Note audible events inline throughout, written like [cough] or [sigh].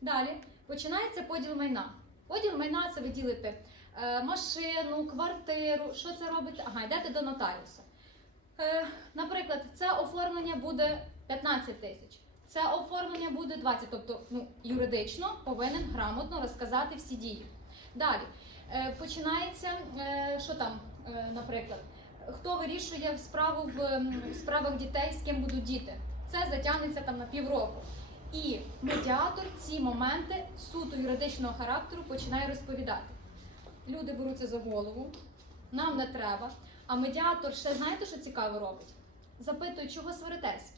Далі починається поділ майна. Поділ майна це ви ділите е, машину, квартиру. Що це робите? Ага, йдете до нотаріуса. Е, наприклад, це оформлення буде 15 тисяч. Це оформлення буде 20, тобто ну, юридично повинен грамотно розказати всі дії. Далі е, починається, що там, наприклад, хто вирішує справу в справах дітей, з ким будуть діти. Це затягнеться там на півроку. І медіатор ці моменти суто юридичного характеру починає розповідати. Люди беруться за голову, нам не треба. А медіатор ще знаєте, що цікаво робить? Запитує, чого сваритесь?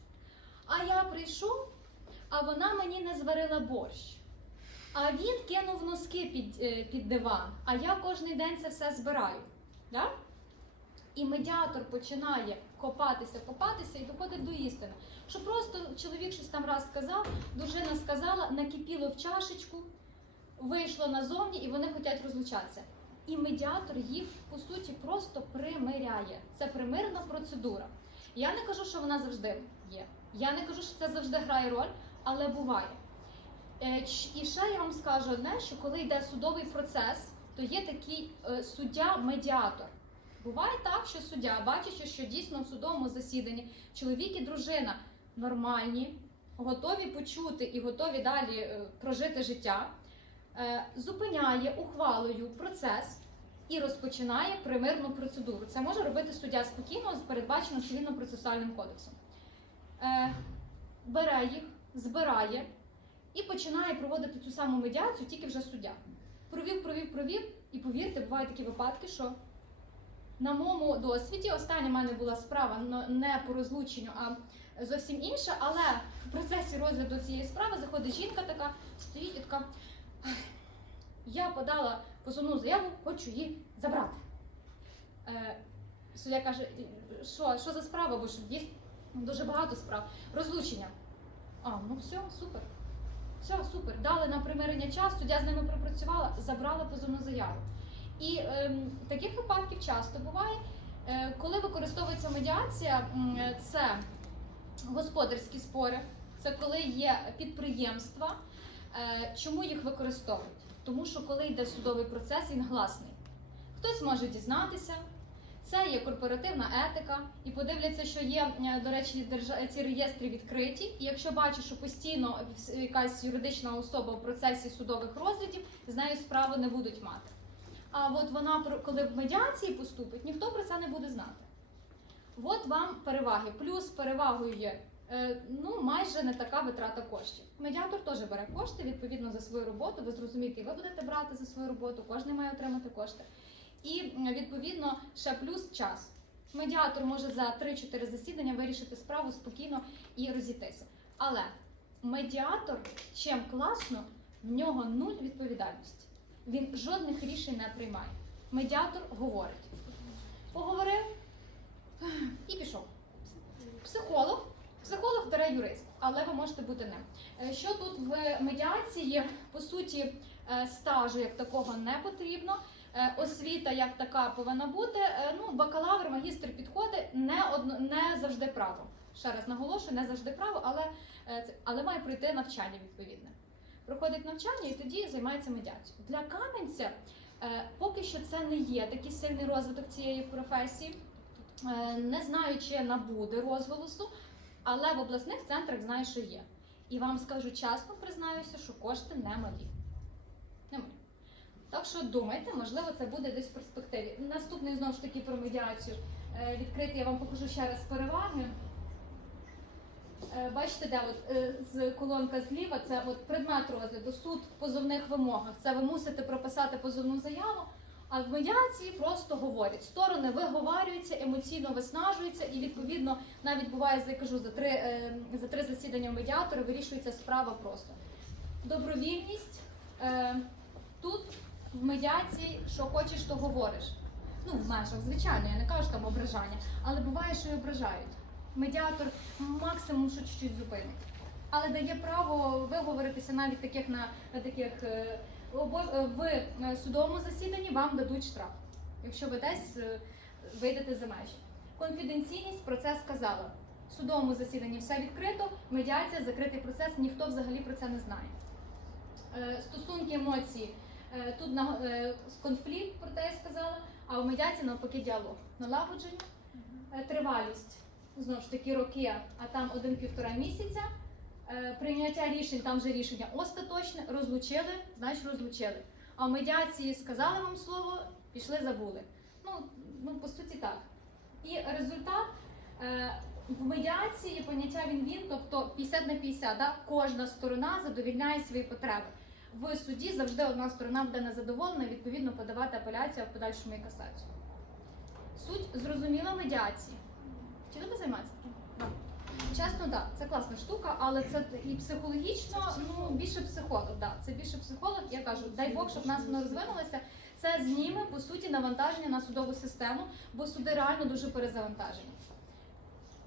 А я прийшов, а вона мені не зварила борщ. А він кинув носки під, е, під диван, а я кожен день це все збираю. Да? І медіатор починає копатися, копатися і доходить до істини. Що просто чоловік щось там раз сказав, дружина сказала, накипіло в чашечку, вийшло назовні і вони хочуть розлучатися. І медіатор їх по суті просто примиряє. Це примирна процедура. Я не кажу, що вона завжди є. Я не кажу, що це завжди грає роль, але буває. Е, І ще я вам скажу одне, що коли йде судовий процес, то є такий е, суддя-медіатор. Буває так, що суддя, бачачи, що дійсно в судовому засіданні чоловік і дружина нормальні, готові почути і готові далі е, прожити життя, е, зупиняє ухвалою процес і розпочинає примирну процедуру. Це може робити суддя спокійно, передбачено цивільно-процесуальним кодексом. Е, Бере їх, збирає і починає проводити цю саму медіацію, тільки вже суддя. Провів, провів, провів, і повірте, бувають такі випадки, що на моєму досвіді остання в мене була справа не по розлученню, а зовсім інша. Але в процесі розгляду цієї справи заходить жінка така, стоїть і така. Я подала позовну заяву, хочу її забрати. Е, суддя каже, що, що за справа, бо ж є дуже багато справ. Розлучення. А, ну все, супер. Все, супер. Дали на примирення час, суддя з ними пропрацювала, забрала позовну заяву. І ем, таких випадків часто буває, е, коли використовується медіація, це господарські спори, це коли є підприємства. Е, Чому їх використовують? Тому що коли йде судовий процес, він гласний. Хтось може дізнатися. Це є корпоративна етика, і подивляться, що є, е, до речі, ці реєстри відкриті. І якщо бачиш, що постійно якась юридична особа в процесі судових розглядів, з нею справи не будуть мати. А от вона, коли в медіації поступить, ніхто про це не буде знати. От вам переваги. Плюс перевагою є е, ну, майже не така витрата коштів. Медіатор теж бере кошти відповідно за свою роботу. Ви зрозумієте, і ви будете брати за свою роботу, кожен має отримати кошти. І відповідно ще плюс час. Медіатор може за 3-4 засідання вирішити справу спокійно і розійтися. Але медіатор, чим класно, в нього нуль відповідальності. Він жодних рішень не приймає. Медіатор говорить. Поговорив і пішов. Психолог. Психолог бере юрист, але ви можете бути ним. Е, Що тут в медіації, по суті, е, стажу як такого не потрібно. Е, Освіта як така повинна бути. Ну, бакалавр, магістр підходи не одно не завжди право. Ще раз наголошую, не завжди право, але, але має пройти навчання відповідне. Проходить навчання і тоді займається медіацією. Для кам'янця е, поки що це не є такий сильний розвиток цієї професії. Е, Не знаю, чи набуде розголосу, але в обласних центрах знаю, що є. І вам скажу чесно, признаюся, що кошти не малі. Не малі. Так що думайте, можливо, це буде десь в перспективі. Наступний знову ж таки про медіацію. Е, Відкритий я вам покажу ще раз переваги. Е, Бачите, де от е, з колонка зліва це от предмет розгляду, суд в позовних вимогах. Це ви мусите прописати позовну заяву. А в медіації просто говорять. Сторони виговарюються, емоційно виснажуються, і відповідно навіть буває, я кажу, за три, е, за три засідання медіатора вирішується справа просто. Добровільність тут в медіації, що хочеш, то говориш. Ну, в межах, звичайно, я не кажу там ображання, але буває, що і ображають. Медіатор максимум що чуть-чуть зупинить. Але дає право виговоритися навіть таких на, таких е, е, в е, судовому засіданні вам дадуть штраф, якщо ви десь вийдете за межі. Конфіденційність про це сказала. В судовому засіданні все відкрито, медіація, закритий процес, ніхто взагалі про це не знає. Стосунки емоції. Е, Тут на конфлікт, про те я сказала, а в медіації навпаки діалог. Налагодження, тривалість. Знову ж таки, роки, а там один-півтора місяця. Е, Прийняття рішень, там вже рішення остаточне, розлучили, значить розлучили. А в медіації сказали вам слово, пішли, забули. Ну, ну по суті так. І результат е, в медіації поняття він-він, тобто 50 на 50, да? кожна сторона задовільняє свої потреби. В суді завжди одна сторона буде незадоволена, відповідно подавати апеляцію, в подальшому і касацію. Суть зрозуміла медіації. Чи ви займаєтеся таким? Так. Чесно, так, це класна штука, але це і психологічно, ну більше психолог. Да, це більше психолог. Я кажу, дай Бог, щоб в нас воно розвинулося. Це зніме по суті навантаження на судову систему, бо суди реально дуже перезавантажені.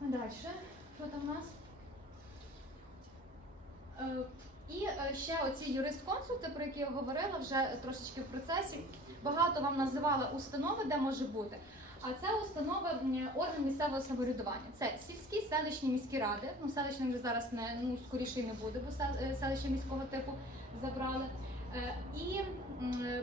Далі, що там у нас? Е, І е, ще оці юрист-консульти, про які я говорила, вже трошечки в процесі. Багато вам називали установи, де може бути. А це установи орган місцевого самоврядування. Це сільські селищні міські ради. Ну, селищним вже зараз не ну скоріше не буде, бо е, селище міського типу забрали. Е, І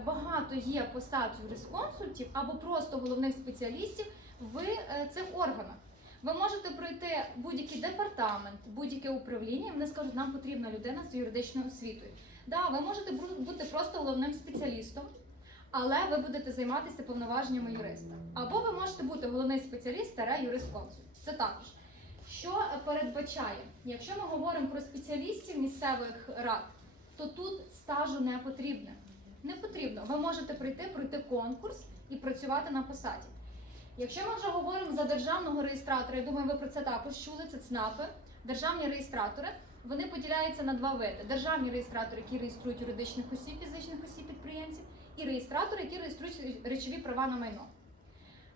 багато є посад юрисконсультів або просто головних спеціалістів в е, цих органах. Ви можете пройти будь-який департамент, будь-яке управління, і вони скажуть, нам потрібна людина з юридичною освітою. Да, ви можете бути просто головним спеціалістом, але ви будете займатися повноваженнями юриста. Або ви можете бути головний спеціаліст та юрисконсульт. Це також. Що передбачає? Якщо ми говоримо про спеціалістів місцевих рад, то тут стажу не потрібно. Не потрібно. Ви можете прийти, пройти конкурс і працювати на посаді. Якщо ми вже говоримо за державного реєстратора, я думаю, ви про це також чули, це ЦНАПи. Державні реєстратори вони поділяються на два види: державні реєстратори, які реєструють юридичних осіб, фізичних осіб підприємців, і реєстратори, які реєструють речові права на майно.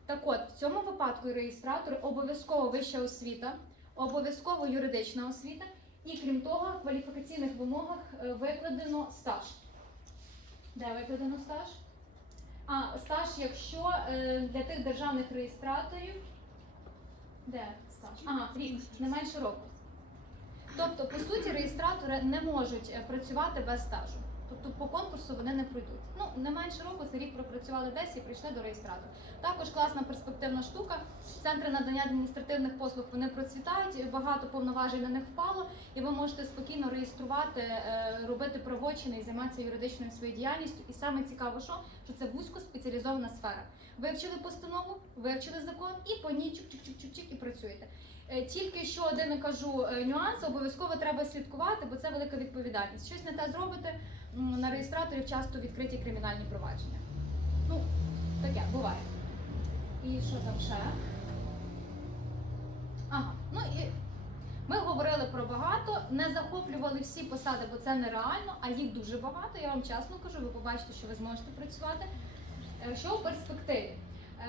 Так от, в цьому випадку реєстратори обов'язково вища освіта, обов'язково юридична освіта, і крім того, в кваліфікаційних вимогах е, викладено стаж. Де викладено стаж? А, стаж, якщо е, для тих державних реєстраторів. Де стаж? Ага, рік, не менше року. Тобто, по суті, реєстратори не можуть е, працювати без стажу. Тобто по конкурсу вони не пройдуть. Ну, не менше року, це рік пропрацювали десь і прийшли до реєстратора. Також класна перспективна штука. Центри надання адміністративних послуг вони процвітають, багато повноважень на них впало, і ви можете спокійно реєструвати, е, робити правочини і займатися юридичною своєю діяльністю. І саме цікаво, що, що це вузько спеціалізована сфера. Вивчили постанову, вивчили закон і по ній чук-чук-чук-чук і працюєте. Е, Тільки що один кажу е, нюанс, обов'язково треба слідкувати, бо це велика відповідальність. Щось не те зробите, на реєстраторів часто відкриті кримінальні провадження. Ну, таке буває. І що там ще? Ага, ну і ми говорили про багато, не захоплювали всі посади, бо це нереально, а їх дуже багато. Я вам чесно кажу, ви побачите, що ви зможете працювати. Е, Що у перспективі?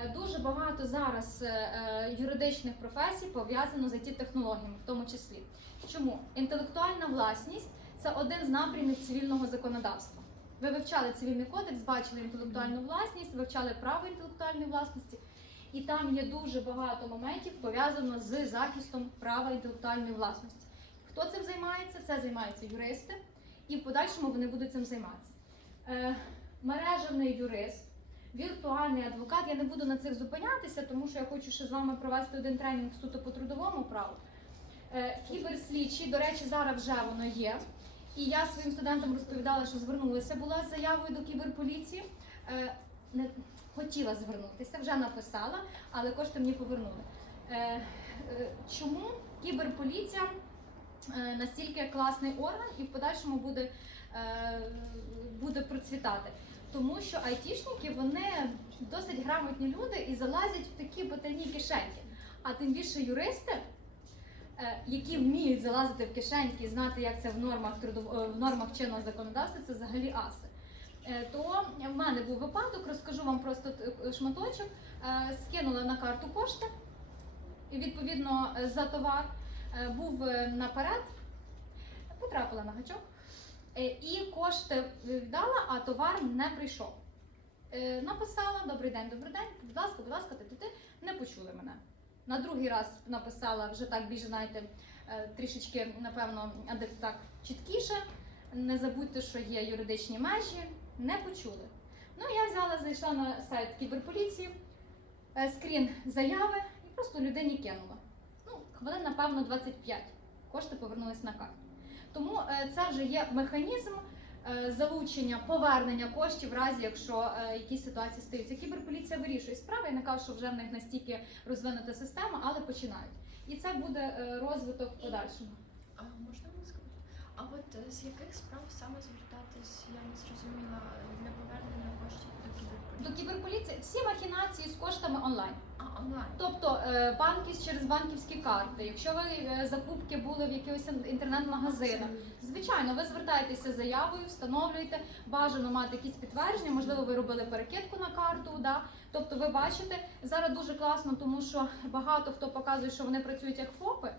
Е, Дуже багато зараз е, е, юридичних професій пов'язано з it технологіями, в тому числі. Чому інтелектуальна власність це один з напрямів цивільного законодавства. Ви вивчали цивільний кодекс, бачили інтелектуальну власність, вивчали право інтелектуальної власності, і там є дуже багато моментів пов'язано з захистом права інтелектуальної власності. Хто цим займається? Це займаються юристи, і в подальшому вони будуть цим займатися. Мережевний юрист віртуальний адвокат. Я не буду на цих зупинятися, тому що я хочу ще з вами провести один тренінг суто по трудовому праву. Е, Кіберслідчий, до речі, зараз вже воно є. І я своїм студентам розповідала, що звернулася була з заявою до кіберполіції. Е, Не хотіла звернутися, вже написала, але кошти мені повернули. Е, Чому кіберполіція настільки класний орган і в подальшому буде, буде процвітати? Тому що айтішники вони досить грамотні люди і залазять в такі ботані кишеньки. А тим більше юристи, е, які вміють залазити в кишеньки і знати, як це в нормах е, в нормах чинного законодавства, це взагалі аси. Е, То в мене був випадок, розкажу вам просто шматочок. Скинула на карту кошти, і відповідно за товар був наперед, потрапила на гачок. Е, І кошти віддала, а товар не прийшов. Е, Написала добрий день, добрий день, будь ласка, будь ласка, ти, ти, ти. не почули мене. На другий раз написала вже так більш, знаєте, е, трішечки, напевно, так чіткіше. Не забудьте, що є юридичні межі, не почули. Ну, я взяла, зайшла на сайт кіберполіції, скрін заяви і просто людині кинула. Ну, хвилин, напевно, 25. Кошти повернулись на карту. Тому е, це вже є механізм е, залучення, повернення коштів в разі, якщо е, якісь ситуації стаються. Кіберполіція вирішує справи. Я не кажу, що вже в них настільки розвинута система, але починають. І це буде розвиток подальшого. А можна сказати? А от е, з яких справ саме звертатись, я не зрозуміла для повернення коштів до кіберполіції? До кіберполіції всі махінації з коштами онлайн. А, онлайн. Тобто е, банки через банківські карти. Якщо ви е, закупки були в якихось інтернет-магазинах, звичайно, ви звертаєтеся з заявою, встановлюєте, бажано мати якісь підтвердження, можливо, ви робили перекидку на карту. Да? Тобто, ви бачите, зараз дуже класно, тому що багато хто показує, що вони працюють як ФОПи.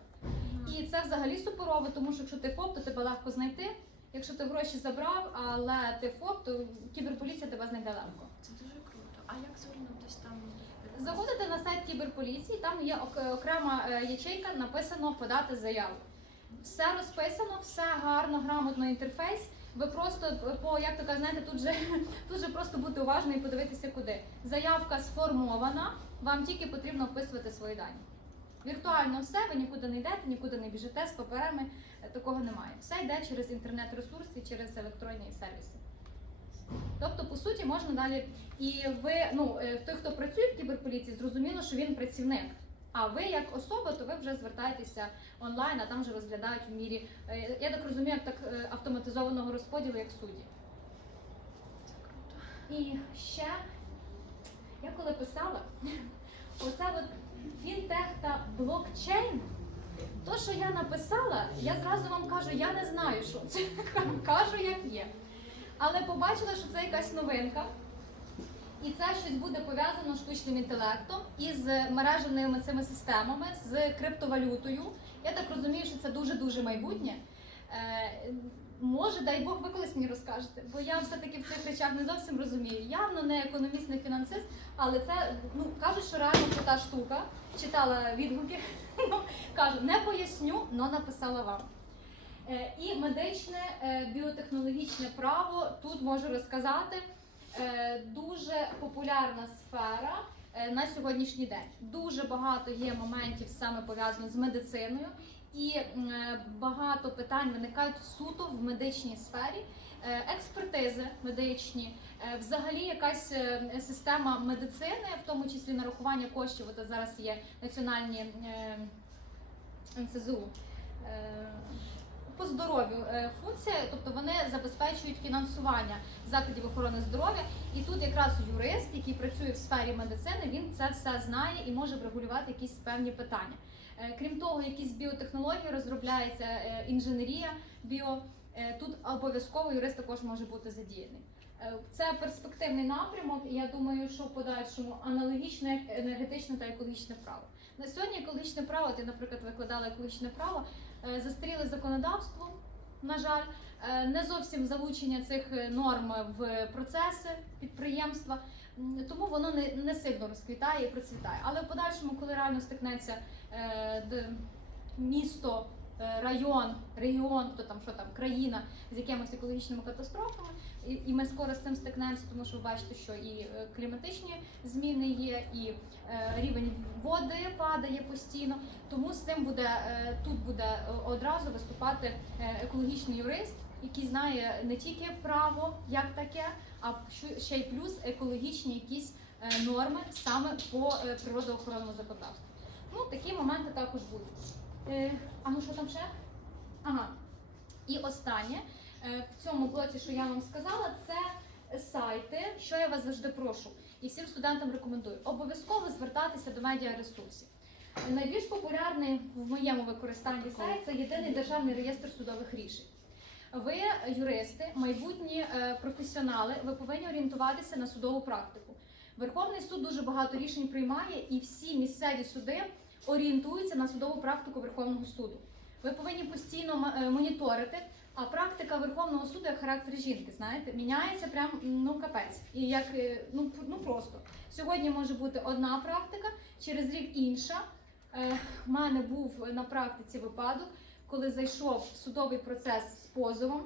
І це взагалі суперово, тому що якщо ти ФОП, то тебе легко знайти. Якщо ти гроші забрав, але ти ФОП, то кіберполіція тебе знайде легко. Це дуже круто. А як звернутись там? Заходите на сайт кіберполіції, там є окрема е, ячейка, написано подати заяву. Все розписано, все гарно, грамотно інтерфейс. Ви просто по як то знаєте, тут же [laughs] тут же просто бути уважним і подивитися куди. Заявка сформована, вам тільки потрібно вписувати свої дані. Віртуально все, ви нікуди не йдете, нікуди не біжите з паперами, е, такого немає. Все йде через інтернет-ресурси, через електронні сервіси. Тобто, по суті, можна далі. І ви, ну е, той, хто працює в кіберполіції, зрозуміло, що він працівник. А ви як особа, то ви вже звертаєтеся онлайн, а там вже розглядають в мірі. е, Я так розумію, як так автоматизованого розподілу, як судді. І ще я коли писала, оце от фінтех та блокчейн. То, що я написала, я зразу вам кажу, я не знаю, що це. [laughs] Кажу, як є. Але побачила, що це якась новинка. І це щось буде пов'язано з штучним інтелектом і з мережевими цими системами, з криптовалютою. Я так розумію, що це дуже-дуже майбутнє. Е, може, дай Бог, ви колись мені розкажете, бо я все-таки в цих речах не зовсім розумію. Явно не економіст, не фінансист, але це ну кажуть, що реально крута штука. Читала відгуки. [laughs] Ну, кажу, не поясню, але написала вам. Е, І медичне е, біотехнологічне право тут можу розказати. Дуже популярна сфера на сьогоднішній день. Дуже багато є моментів саме пов'язаних з медициною, і е, багато питань виникають суто в медичній сфері. Е, Експертизи медичні, е, взагалі якась система медицини, в тому числі нарахування коштів. От зараз є національні НСЗУ. По здоров'ю е, функція, тобто вони забезпечують фінансування закладів охорони здоров'я. І тут якраз юрист, який працює в сфері медицини, він це все знає і може врегулювати якісь певні питання. Е, Крім того, якісь біотехнології розробляється е, інженерія біо. Тут обов'язково юрист також може бути задіяний. Це перспективний напрямок, і я думаю, що в подальшому аналогічне енергетичне та екологічне право. На сьогодні екологічне право, ти, наприклад, викладала екологічне право, застаріле законодавство, на жаль, е, не зовсім залучення цих е, норм в процеси підприємства, тому воно не, не сильно розквітає і процвітає. Але в подальшому, коли реально стикнеться е, місто, е, район, регіон, хто там, що там, країна з якимись екологічними катастрофами, і, і ми скоро з цим стикнемося, тому що ви бачите, що і е, кліматичні зміни є, і е, рівень води падає постійно. Тому з цим буде е, тут буде е, одразу виступати е, екологічний юрист, який знає не тільки право як таке, а ще й плюс екологічні якісь е, норми саме по е, природоохоронному законодавству. Ну такі моменти також будуть. Е, А ну що там ще? Ага. І останнє е, в цьому блоці, що я вам сказала, це сайти, що я вас завжди прошу, і всім студентам рекомендую. Обов'язково звертатися до медіаресурсів. Найбільш популярний в моєму використанні сайт це єдиний державний реєстр судових рішень. Ви, юристи, майбутні е, професіонали, ви повинні орієнтуватися на судову практику. Верховний суд дуже багато рішень приймає, і всі місцеві суди орієнтуються на судову практику Верховного суду. Ви повинні постійно е, моніторити. А практика Верховного суду як характер жінки, знаєте, міняється прям ну капець. І як е, ну, ну просто сьогодні може бути одна практика, через рік інша. Е, У мене був на практиці випадок, коли зайшов судовий процес з позовом.